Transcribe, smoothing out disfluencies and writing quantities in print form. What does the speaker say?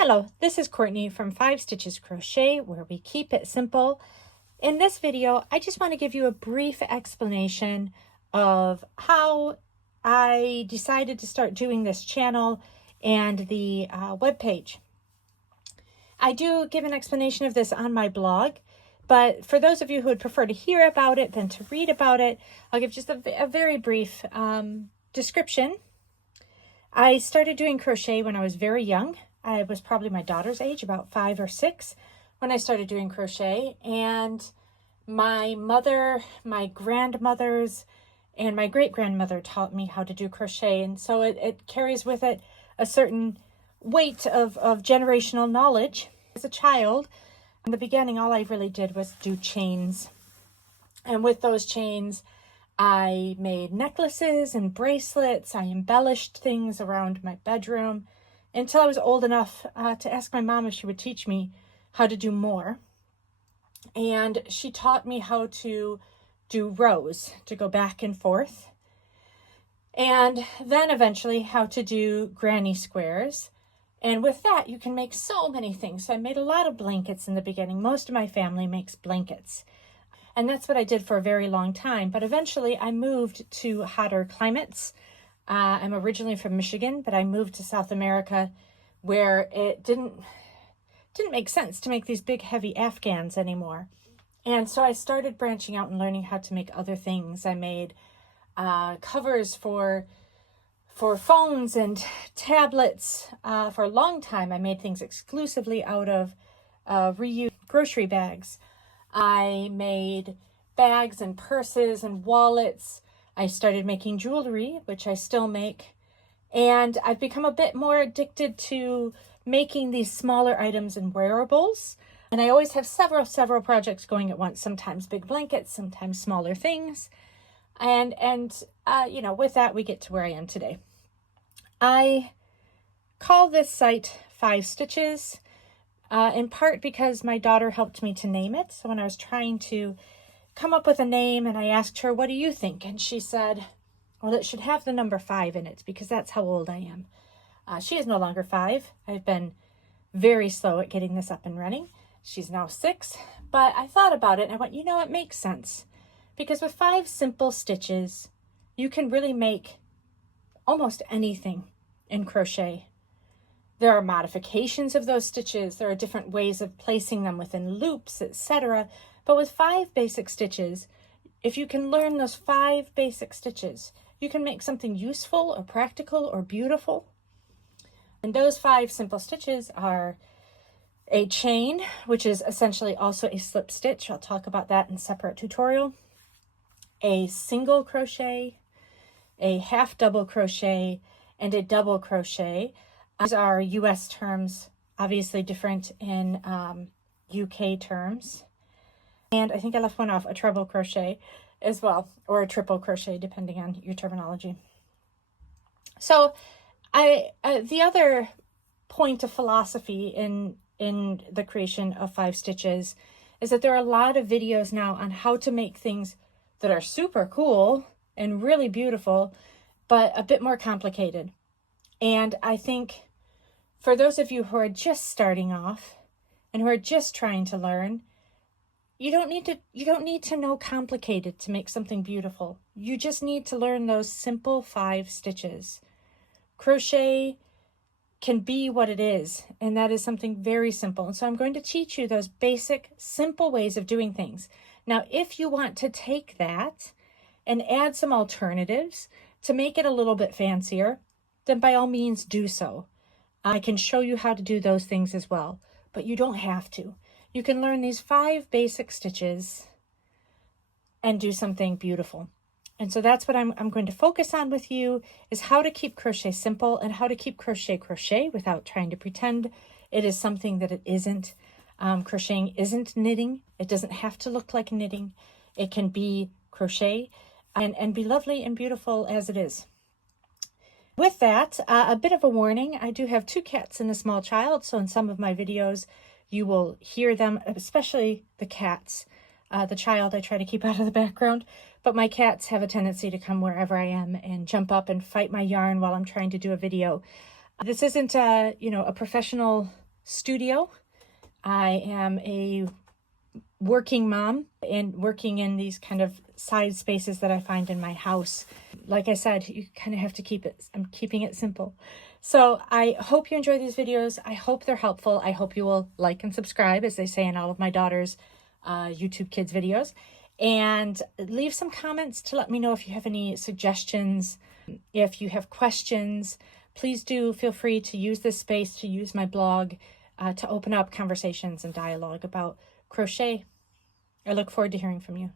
Hello, this is Courtney from Five Stitches Crochet, where we keep it simple. In this video, I just want to give you a brief explanation of how I decided to start doing this channel and the webpage. I do give an explanation of this on my blog, but for those of you who would prefer to hear about it than to read about it, I'll give just a very brief description. I started doing crochet when I was very young. I was probably my daughter's age, about 5 or 6, when I started doing crochet. And my mother, my grandmothers, and my great-grandmother taught me how to do crochet. And so it carries with it a certain weight of generational knowledge. As a child, in the beginning, all I really did was do chains. And with those chains, I made necklaces and bracelets. I embellished things around my bedroom until I was old enough to ask my mom if she would teach me how to do more. And she taught me how to do rows, to go back and forth. And then eventually how to do granny squares. And with that, you can make so many things. So I made a lot of blankets in the beginning. Most of my family makes blankets. And that's what I did for a very long time. But eventually I moved to hotter climates. I'm originally from Michigan, but I moved to South America where it didn't make sense to make these big, heavy Afghans anymore. And so I started branching out and learning how to make other things. I made covers for phones and tablets. For a long time, I made things exclusively out of reused grocery bags. I made bags and purses and wallets. I started making jewelry, which I still make, and I've become a bit more addicted to making these smaller items and wearables. And I always have several projects going at once, sometimes big blankets, sometimes smaller things. And you know, with that, we get to where I am today. I call this site Five Stitches, in part because my daughter helped me to name it. So when I was trying to come up with a name and I asked her, what do you think? And she said, well, it should have the number 5 in it because that's how old I am. She is no longer 5. I've been very slow at getting this up and running. She's now 6, but I thought about it and I went, you know, it makes sense because with 5 simple stitches, you can really make almost anything in crochet. There are modifications of those stitches. There are different ways of placing them within loops, etc. But with 5 basic stitches, if you can learn those 5 basic stitches, you can make something useful or practical or beautiful. And those 5 simple stitches are a chain, which is essentially also a slip stitch. I'll talk about that in a separate tutorial. A single crochet, a half double crochet, and a double crochet. These are US terms, obviously different in UK terms. And I think I left one off, a treble crochet as well, or a triple crochet, depending on your terminology. So the other point of philosophy in the creation of 5 stitches is that there are a lot of videos now on how to make things that are super cool and really beautiful, but a bit more complicated. And I think for those of you who are just starting off and who are just trying to learn, you don't need to know complicated to make something beautiful. You just need to learn those simple 5 stitches. Crochet can be what it is, and that is something very simple. And so I'm going to teach you those basic, simple ways of doing things. Now, if you want to take that and add some alternatives to make it a little bit fancier, then by all means do so. I can show you how to do those things as well, but you don't have to. You can learn these 5 basic stitches and do something beautiful. And so that's what I'm going to focus on with you, is how to keep crochet simple and how to keep crochet without trying to pretend it is something that it isn't. Crocheting isn't knitting. It doesn't have to look like knitting. It can be crochet and be lovely and beautiful as it is. With that, a bit of a warning, I do have 2 cats and a small child, so in some of my videos, you will hear them, especially the cats. The child I try to keep out of the background, but my cats have a tendency to come wherever I am and jump up and fight my yarn while I'm trying to do a video. This isn't a professional studio. I am a working mom and working in these kind of side spaces that I find in my house. Like I said, you kind of have to I'm keeping it simple. So I hope you enjoy these videos. I hope they're helpful. I hope you will like and subscribe, as they say in all of my daughter's YouTube Kids videos. And leave some comments to let me know if you have any suggestions. If you have questions, please do feel free to use this space, to use my blog, to open up conversations and dialogue about crochet. I look forward to hearing from you.